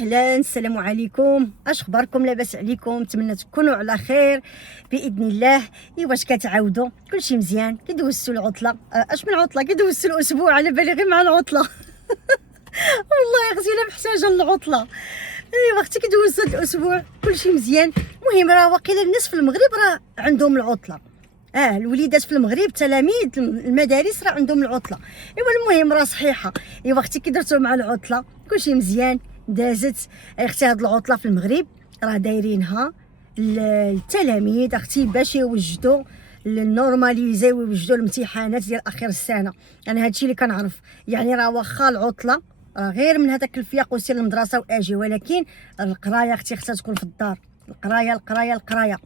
اهلا السلام عليكم، اش اخباركم؟ لاباس عليكم؟ نتمنى تكونوا على خير باذن الله. واش كتعاودوا؟ كلشي مزيان؟ كدوزتوا العطله؟ اش من عطله؟ كدوزتوا الاسبوع؟ على بالي غير مع العطله. والله اختي انا محتاجه العطله. ايوا اختي كدوزت هاد الاسبوع كلشي مزيان. المهم راه واقيلا الناس في المغرب راه عندهم العطله، الوليدات في المغرب تلاميذ المدارس راه عندهم العطله. ايوا المهم راه صحيحه. ايوا اختي كي درتو مع العطله كلشي مزيان دازت. اختي هاد العطله في المغرب راه دايرينها التلاميذ اختي باش يوجدوا النورماليزي ويوجدوا الامتحانات ديال اخر السنه. انا هادشي اللي كنعرف، يعني راه واخا العطله راه غير من هذاك الفياق وسير للمدرسه واجي، ولكن القرايه اختي خصها تكون في الدار، القرايه القرايه القرايه.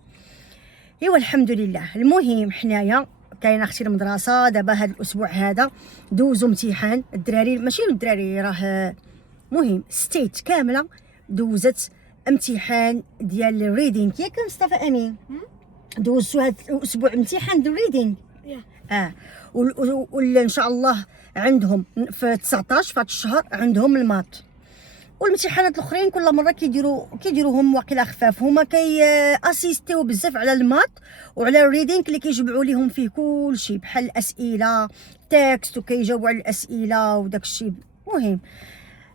ايوا الحمد لله. المهم حنايا كاين اختي المدرسه دابا هذا الاسبوع هذا دوزوا امتحان الدراري، ماشي الدراري راه مهم ستيت كامله دوزت امتحان ديال الريدينغ. ياك مصطفى امين دوزتوا هذا الاسبوع امتحان ديال الريدينغ؟ ولا ان شاء الله عندهم في 19 في هذا الشهر عندهم المات. والامتحانات الاخرين كل مره كيديروهم واقيلا خفاف. هما اسيستيو بزاف على المات وعلى الريدينغ اللي كيجمعوا ليهم فيه كلشي بحال الاسئله تكست وكيجاوبوا على الاسئله وداك الشيء. المهم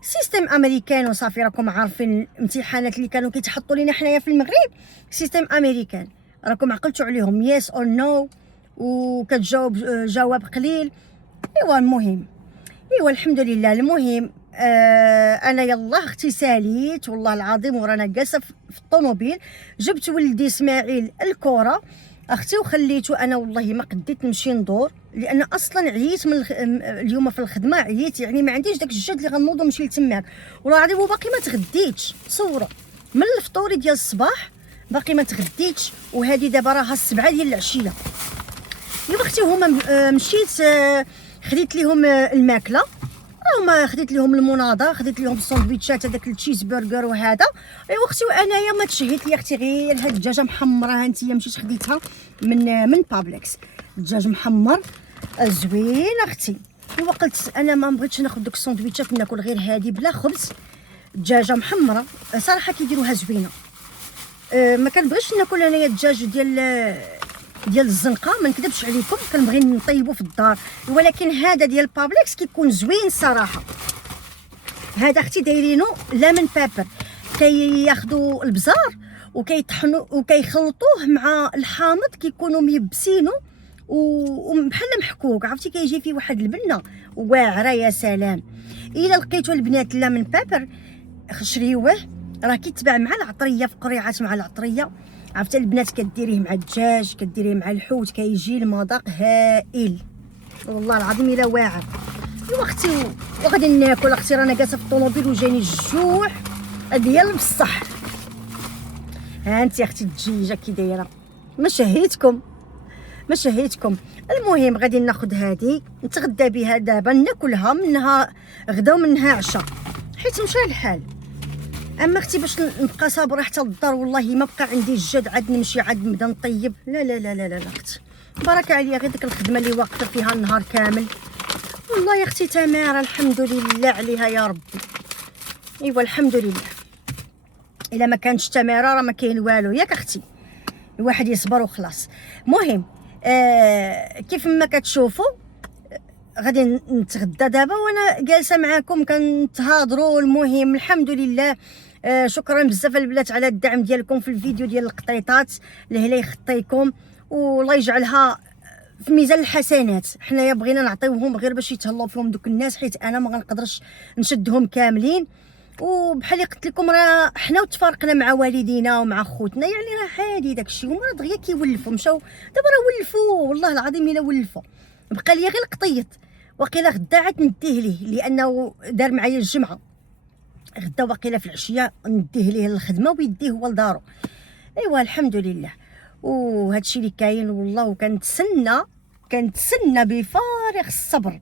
سيستم امريكان وصافي. راكم عارفين الامتحانات اللي كانوا كيتحطوا لينا حنايا في المغرب سيستم امريكان، راكم عقلتوا عليهم يس اور نو وكتجاوب جواب قليل. ايوا المهم ايوا الحمد لله. المهم انا يلا اختي ساليت والله العظيم، ورانا جالسه في الطوموبيل جبت ولدي اسماعيل الكره اختي وخليته. انا والله ما قديت نمشي ندور لان اصلا عييت من اليوم في الخدمه، عييت يعني ما عنديش داك الجهد اللي غنوض ونمشي لتماك. والله العظيم وباقي ما تغديتش. تصوروا من الفطوري ديال الصباح باقي ما تغديتش، وهذه دابا راها 7 ديال العشيه. ايوا اختي هما مشيت خديت ليهم الماكله، هما خديت لهم المناضه، خديت لهم الساندويتشات هذاك التشيز برجر وهذا. ايوا اختي وانايا ما تشهيت لي اختي غير هاد الدجاجه محمره ها انت مشيت خديتها من بابليكس. الدجاج محمر زوين اختي. ايوا قلت انا ما بغيتش ناخذ دوك الساندويتشات، ناكل غير هادي بلا خبز دجاجه محمره صراحه كيديروها زوينه. ما كنبغيش ناكل انايا الدجاج ديال الزنقه، ما نكذبش عليكم كنبغي نطيبو في الدار، ولكن هذا ديال بابليكس كيكون زوين الصراحه. هذا اختي دايرينو لامن بابر، كياخذوا البزار وكيطحنوا وكيخلطوه مع الحامض، كيكونوا ميبسينو وبحال محكوك عرفتي، كيجي فيه واحد البنه واعره يا سلام. الا لقيتوا البنات لامن بابر شريوه، راه كيتباع مع العطريه في قريعات مع العطريه. عرفتي البنات كديريه مع الدجاج كديريه مع الحوت كيجي المذاق هائل والله العظيم الا واعر. ايوا اختي وغادي ناكل اختي، رانا جالسه في الطوموبيل وجاني الجوع ديال بصح. ها انت اختي الدجيجه كي دايره ما شهيتكم. المهم غادي ناخذ هذه نتغدى بها دابا، ناكلها منها غدا ومنها عشاء حيت مشى الحال. اما اختي باش نبقى صابره حتى للدار والله ما بقى عندي الجد عاد نمشي عاد نبدا نطيب. لا لا لا لا لا اختي بركه عليا غير ديك الخدمه اللي واقفه فيها النهار كامل. والله يا اختي تماره الحمد لله عليها يا ربي. ايوا الحمد لله. الا ما كانش تماره راه ما كاين والو ياك اختي، الواحد يصبر وخلاص. المهم كيف ما كتشوفوا غادي نتغدى دابا وانا جالسه معاكم كنتهاضروا. المهم الحمد لله. شكرا بزاف البنات على الدعم ديالكم في الفيديو ديال القطيطات، لهلا يخطيكم والله يجعلها في ميزان الحسنات. حنايا بغينا نعطيوهم غير باش يتهلاو فيهم دوك الناس، حيت انا ما غنقدرش نشدهم كاملين. وبحال قلت لكم راه حنا وتفارقنا مع والدينا ومع خوتنا، يعني راه عادي داكشي. هما دغيا كيولفوا مشاو دابا راه ولفوا والله العظيم الا ولفوا. بقى لي غير القطيط وقيلا غدا عاد نديه ليه لانه دار معايا الجمعه. غدا وقيلا في العشيه نديه ليه للخدمه ويديه هو لدارو. ايوا الحمد لله. وهادشي اللي كاين والله. وكنتسنى بفارغ الصبر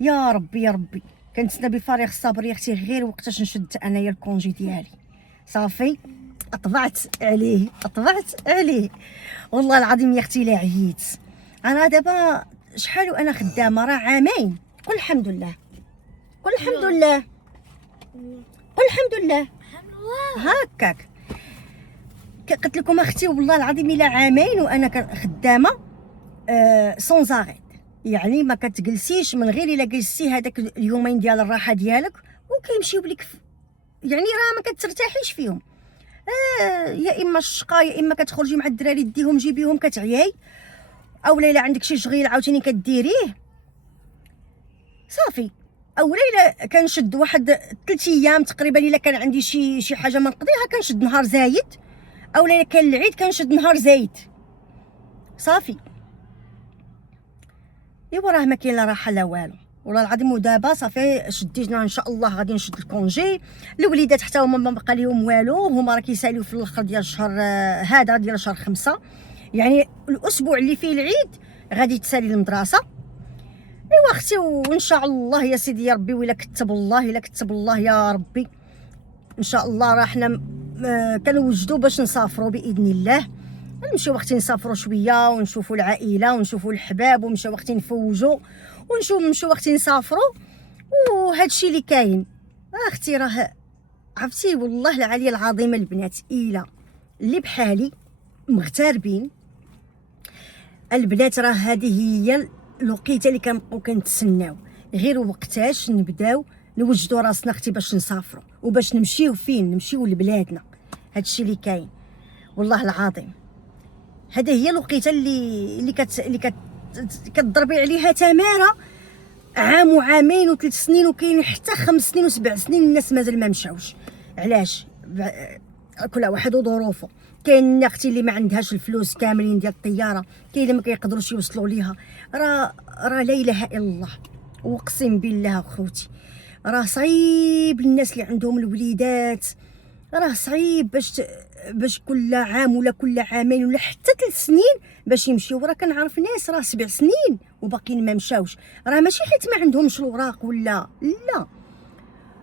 يا ربي يا ربي، كنتسنى بفارغ الصبر يا اختي غير وقتاش نشد انايا الكونجي ديالي. صافي طبعت عليه والله العظيم يا اختي لا عييت. انا دابا شحال وانا خدامه؟ راه عامين. قل الحمد لله، قل قول الحمد لله. الحمد لله. هكاك قلت لكم اختي والله العظيم الا عامين وانا خدامه سون زاريت، يعني ما كتجلسيش من غير الا جلستي هذاك اليومين ديال الراحه ديالك وكيمشيو بليك يعني راه ما كترتاحيش فيهم. يا اما الشقا يا اما كتخرجي مع الدراري ديهم جيبيهم كتعياي، او الا عندك شي شغيل عاوتاني كديريه صافي، او الا كنشد واحد 3 ايام تقريبا الا كان عندي شي حاجه ما نقضيها كنشد نهار زايد، او الا كان العيد كنشد نهار زايد صافي. ايوا راه ما كاين لا راحه لا والو والله العظيم. ودابا صافي شديتنا ان شاء الله غادي نشد الكونجي. الوليدات حتى هما ما بقى لهم والو، هما راه كيساليو في الاخر ديال الشهر هذا ديال شهر 5، يعني الاسبوع اللي فيه العيد غادي تسالي المدرسه. ايوا اختي وان شاء الله يا سيدي يا ربي، ولا كتب الله الا كتب الله يا ربي ان شاء الله راه حنا كنوجدوا باش نسافروا باذن الله. نمشيو وقتي نسافروا شويه ونشوفوا العائله ونشوفوا الحباب، ونمشيو وقتي نفوجوا نمشيو وقتي نسافروا. وهذا الشيء اللي كاين اختي. راه عرفتي والله العلي العظيم البنات الا اللي بحالي مغتربين البنات، راه هذه هي الوقيته اللي كنبقاو كنتسناو غير وقتاش نبداو نوجدوا راسنا اختي باش نسافروا وباش نمشيو فين نمشيو لبلادنا. هذا الشيء اللي كاين والله العظيم. هذه هي الوقيته اللي كتضربي عليها تماره عام وعامين وثلاث سنين، وكاين حتى 5 سنين و7 سنين الناس مازال ما مشاوش. علاش؟ كل واحد وظروفه. كاين اختي اللي ما عندهاش الفلوس كاملين ديال الطياره، كاين اللي ما كيقدروش يوصلوا ليها. راه لا اله الا الله، واقسم بالله اخوتي راه صعيب الناس اللي عندهم الوليدات، راه صعيب باش كل عام ولا كل عامين ولا حتى 3 سنين باش يمشيو. راه كنعرف ناس راه 7 سنين وباقيين ما مشاوش. راه ماشي حيت ما عندهمش الوراق ولا لا،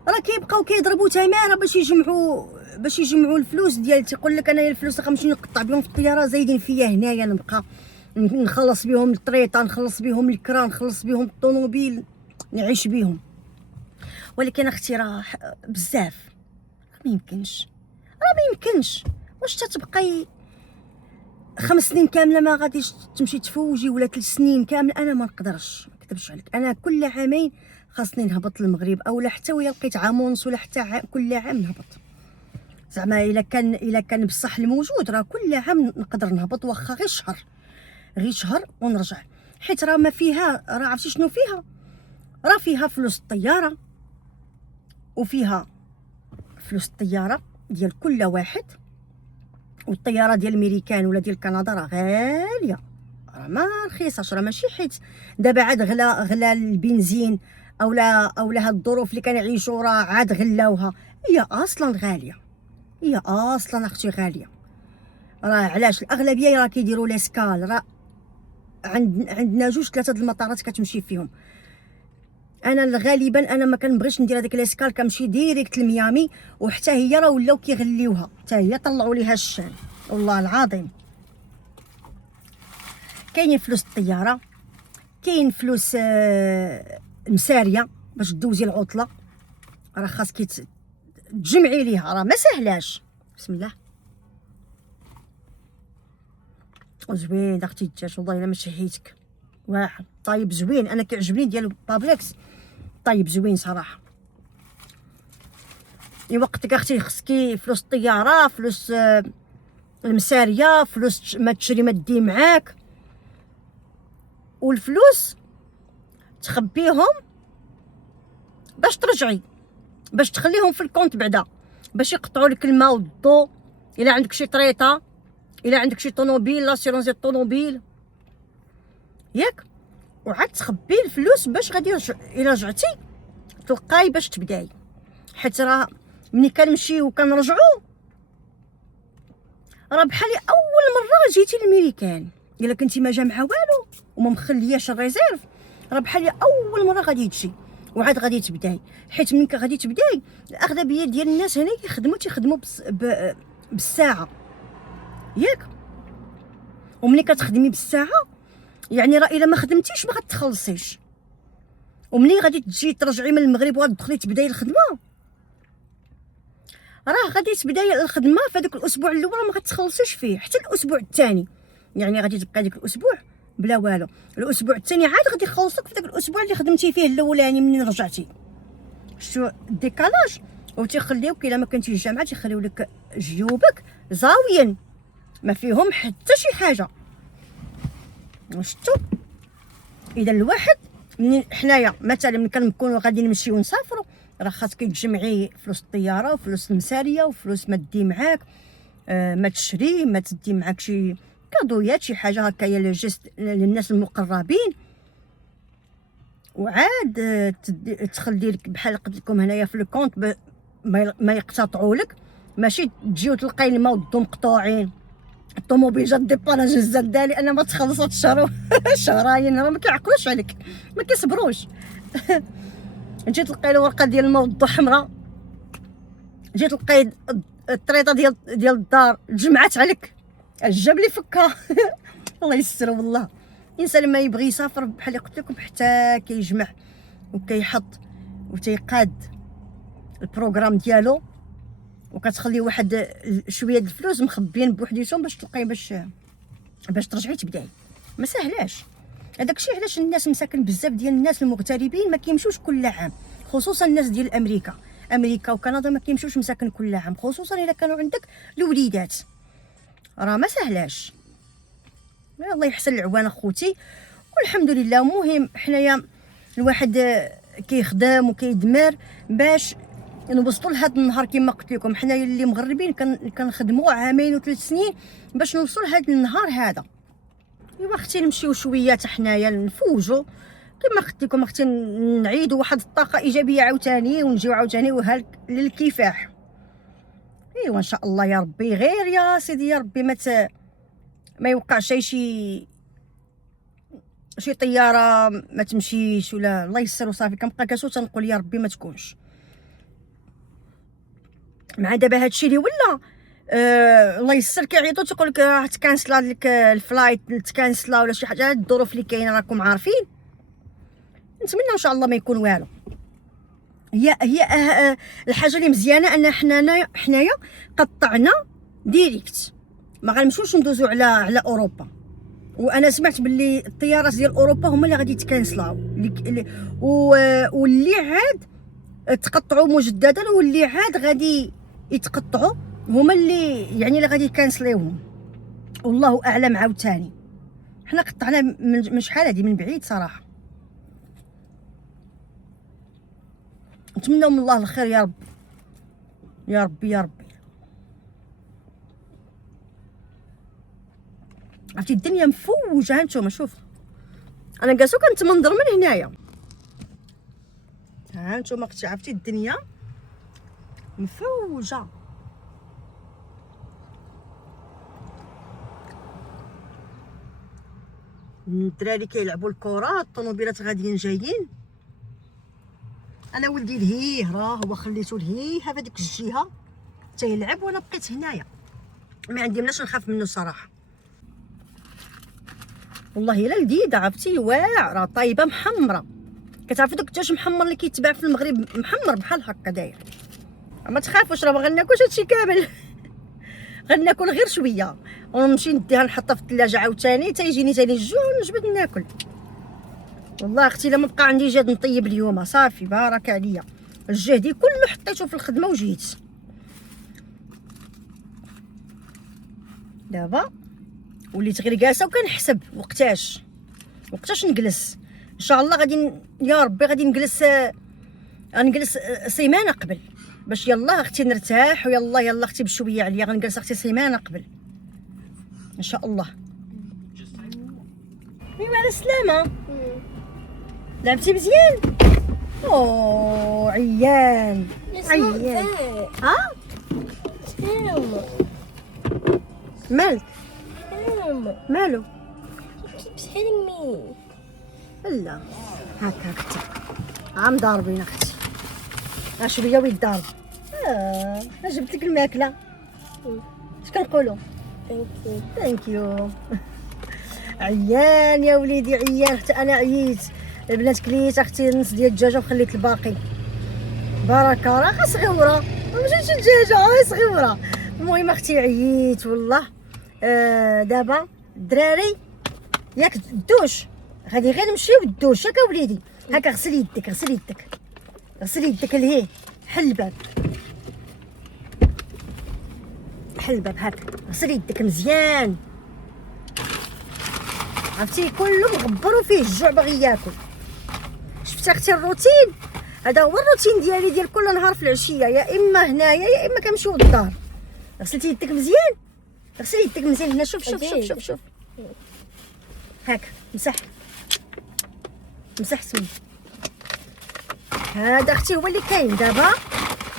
راه كيبقاو كيضربوا تماره باش يجمعوا الفلوس ديال. تيقول لك انايا الفلوس غنمشي نقطع بهم في الطياره زايدين فيا هنايا، نبقى نخلص بهم الطريطه، نخلص بهم الكرا، نخلص بهم الطوموبيل، نعيش بهم. ولكن اختي راه بزاف ما يمكنش، واش تتبقاي 5 سنين كامله ما غاديش تمشي تفوجي ولا 3 سنين كامله؟ انا ما نقدرش، ما نكذبش عليك. انا كل عامين خاصني نهبط للمغرب، اولا حتى ويا لقيت عام ونص ولا حتى كل عام نهبط. زعما الا كان بصح الموجود راه كل عام نقدر نهبط، واخا غير شهر ونرجع. حيت راه ما فيها، راه عرفتي شنو فيها؟ راه فيها فلوس الطياره، وفيها فلوس الطياره ديال كل واحد، والطياره ديال الميريكان ولا ديال كندا راه غاليه، راه ما رخيصاش. راه ماشي حيت دابا عاد غلا البنزين اولا هاد الظروف اللي كنعيشوا راه عاد غلاوها، هي اصلا غاليه، هي اصلا اختي غاليه. راه علاش الاغلبيه راه كيديروا لاسكال. راه عندنا 2-3 المطارات كتمشي فيهم. انا غالبا انا ما كنبغيش ندير هذيك لاسكال، كنمشي ديريكت لميامي، وحتى هي راه ولاو كيغليوها، حتى هي طلعوا ليها الشان والله العظيم. كاينين فلوس الطياره، كاين فلوس المساريه باش دوزي العطله، راه خاصك تجمعي ليها، راه ما سهلاش. بسم الله. زوين اختي الدجاج والله الا ما شهيتك، واحد طيب زوين. انا كيعجبني ديال بابليكس، طيب زوين صراحه. وقتك اختي خصكي فلوس الطياره، فلوس المساريه، فلوس ما تشري ما دي معاك، والفلوس تخبيهم باش ترجعي، باش تخليهم في الكونت بعدا، باش يقطعوا لك الماء والضو الا عندك شي طريطه، الا عندك شي طوموبيل لاسيرونس ديال الطوموبيل ياك، وعاد تخبي الفلوس باش غادي الا رجعتي تلقاي باش تبداي. حيت راه ملي كنمشيو وكنرجعو راه بحالي اول مره جيتي للميريكان، الا كنتي ما جامعه والو وما مخلياش الريزيرف، راه بحالي اول مره غادي تجي وعاد غادي تبداي. حيت ملي غادي تبداي الاغلبيه ديال الناس هنا تيخدموا بالساعه ياك، وملي كتخدمي بالساعه يعني راه الا ما خدمتيش ما غتخلصيش، ومنين غادي تجي ترجعي من المغرب وتدخلي تبداي الخدمه راه غادي تبداي الخدمه في هذاك الاسبوع الاول ما غتخلصيش فيه حتى الاسبوع الثاني، يعني غادي تبقى ديك الاسبوع بلا والو، الاسبوع الثاني عاد غادي يخلصك في داك الاسبوع اللي خدمتي فيه الاولاني منين رجعتي. شتو الديكالاج؟ وتيخليوك الا ما كنتيش الجامعه تيخليو لك جيوبك زاويين ما فيهم حتى شي حاجه. شتو اذا الواحد من حنايا مثلا ملي كنكونوا غادي نمشيو نسافروا راه خاصك تجمعي فلوس الطياره وفلوس المساريه وفلوس ما تدي معاك، ما تشري، ما تدي معاك شي كادويات شي حاجه هكايا للجست للناس المقربين، وعاد تخلي لك بحال قلت لكم هنايا في الكونت ما يقتطعوا لك، ماشي تجيو تلقاي الماء ودو مقطوعين الطوموبيل جات ديبانا الزلده لان ما تخلصات الشهر شهرين راه ما كيعقلوش عليك ما كيصبروش. جيت تلقاي الورقه ديال الماء ودو حمراء، جيت تلقاي الطريطه ديال الدار تجمعات عليك الجاب لي فكها. الله يستر والله. الانسان لما يبغي يسافر بحال اللي قلت لكم حتى كيجمع وكيحط وتيقاد البروغرام ديالو، وكتخلي واحد شويه د الفلوس مخبيين بوحديتهم باش تلقاي باش ترجعي تبداي. ما سهلاش هذاك الشيء، علاش الناس مساكن بزاف ديال الناس المغتربين ما كيمشوش كل عام، خصوصا الناس ديال امريكا وكندا ما كيمشوش مساكن كل عام، خصوصا الا كانوا عندك الوليدات راه ما سهلاش. الله يحسن العوان اخوتي والحمد لله. المهم حنايا الواحد كيخدم وكيدمر باش نوصلوا لهذا النهار كما قلت لكم. حنايا اللي مغربين كنخدموا عامين وثلاث سنين باش نوصلوا لهذا النهار هذا. ايوا اختي نمشيو شويه حتى حنايا نفوجوا كما قلت لكم، اختي نعيدوا واحد الطاقه ايجابيه عاوتاني ونجيو عاوتاني وهل للكفاح. ايوا ان شاء الله يا ربي، غير يا سيدي يا ربي ما يوقع شي طياره ما تمشيش ولا الله يسر وصافي. كنبقى كاسو تنقول يا ربي ما تكونش. مع دابا هادشي اللي ولا الله يسر كيعيطوا تيقول لك راه تكانسلا لك الفلايت، تكانسلا ولا شي حاجه. هاد الظروف اللي كاينه راكم عارفين. نتمنى ان شاء الله ما يكون والو. هي الحاجه اللي مزيانه ان حنايا قطعنا ديريكت، ما غنمشيوش ندوزو على اوروبا. وانا سمعت باللي الطيارات ديال اوروبا هما اللي غادي يتكانسلاو واللي عاد تقطعوا مجددا واللي عاد غادي يتقطعوا هما اللي يعني اللي غادي يكانسليوهم. والله اعلم عاوتاني. حنا قطعنا من شحال هادي من بعيد صراحه. نتمنوا من الله الخير يا رب يا ربي يا ربي. عرفتي الدنيا مفوجه. ها نتوما شوف انا جالسه كنتمنظر من هنايا. ها نتوما اختي عرفتي الدنيا مفوجه. الدراري كيلعبوا الكره، الطوموبيلات غاديين جايين. انا ولدي لهيه راه هو خليته لهيه في هذيك الجهه تيلعب وانا بقيت هنايا. ما عندي مناش نخاف منه صراحه. والله الا لذيذه عرفتي واعره طايبه محمره. كتعرفوا داك الدجاج محمر اللي كيتباع في المغرب محمر بحال هكا داير. ما تخافوش راه ما غناكلش هادشي كامل. غناكل غير شويه ونمشي نديها نحطها في الثلاجه عاوتاني تيجيني تاني الجوع ونجبد ناكل. والله اختي لا ما بقى عندي جهد نطيب اليوم صافي بارك عليا. الجهدي كله حطيته في الخدمه وجيت. دابا وليت غير جالسه وكنحسب وقتاش نجلس. ان شاء الله غادي يا ربي غادي غنجلس سيمانه قبل باش يلا اختي نرتاح. ويلا اختي بشويه عليا غنجلس اختي سيمانه قبل ان شاء الله. ايوا على السلامه. لعبتي مزيان. اوه عيان عيان. ها مالك مالو؟ keeps hitting me. لا هكا اختي عم ضاربين اختي. شويه ويتضارب. جبت لك الماكله. اش كنقولوا؟ ثانك يو. عيان يا وليدي عيان. حتى انا عييت. البنات كليت اختي نص ديال الدجاجه وخليت الباقي. بركه راه صغيره. مشيتش الدجاجه صغيره. المهم اختي عييت والله. دابا الدراري ياك الدوش غادي غير نمشيو للدوش ياك وليدي. هاكا غسل يدك غسل يدك غسل يدك لهيه. حل الباب حل الباب هاكا غسل يدك مزيان. عرفتي كله مغبر وفيه الجوع باغي ياكل. شفتي اختي الروتين هذا هو الروتين ديالي ديال كل نهار في العشيه، يا اما هنايا يا اما كنمشيو للدار. غسلتي يدك مزيان غسلي يدك مزيان هنا. شوف شوف شوف شوف شوف هاك مسح مسح سمي. هذا اختي هو اللي كاين. دابا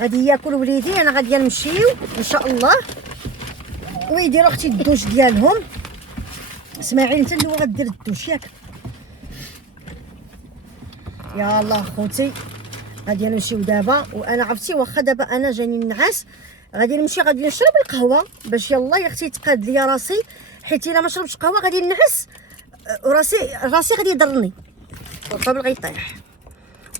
غادي ياكل وليدي، انا غادي نمشيو ان شاء الله ويديروا اختي الدوش ديالهم. اسماعيل انت اللي غدير الدوش ياك. يلا خوتي غادي نمشيو دابا. وانا عرفتي واخا دابا انا جاني النعاس غادي نمشي غادي نشرب القهوه باش يلا يا اختي تقاد ليا راسي، حيت الا ما شربتش قهوه غادي نعس راسي غادي يضرني والقبل غيطيح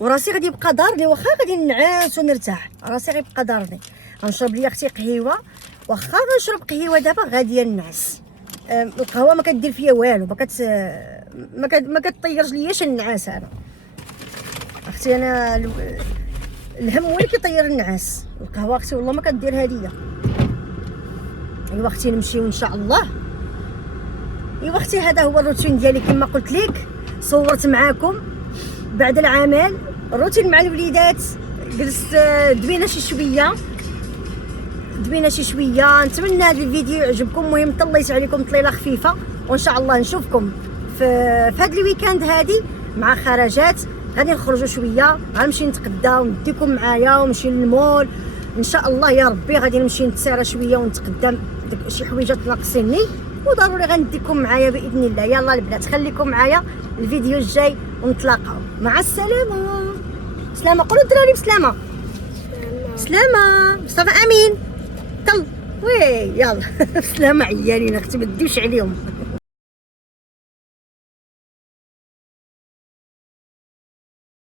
وراسي غادي يبقى دارني. واخا غادي نعس ونرتاح راسي غيبقى دارني. غنشرب ليا اختي قهيوه. واخا غنشرب قهيوه دابا غادي نعس. القهوه ما كدير فيا والو، ما كطيرش لياش النعاس. انا اختي انا الهم هو اللي كيطير النعاس. القهوه اختي والله ما كديرها ليا. ايوا اختي نمشيو ان شاء الله. ايوا اختي هذا هو الروتين ديالي كما قلت لك. صورت معاكم بعد العمل الروتين مع الوليدات. جلست دبينا شي شويه. نتمنى هذا الفيديو يعجبكم. المهم طليت عليكم طليله خفيفه وان شاء الله نشوفكم في هذا الويكاند هذه مع خرجات. غادي نخرجوا شويه، غنمشي نتغدى ونديكم معايا ونمشي للمول ان شاء الله يا ربي. غادي نمشي نتسارى شويه ونتقدم شي حويجات ناقصيني وضروري غنديكم معايا باذن الله. يلا البنات خليكم معايا الفيديو الجاي ونتلاقاو. مع السلامه. سلامه قولوا الدراري بسلامه. سلامه مصطفى امين طل وي يلا. بسلامه عيالين اختي ما تديوش عليهم.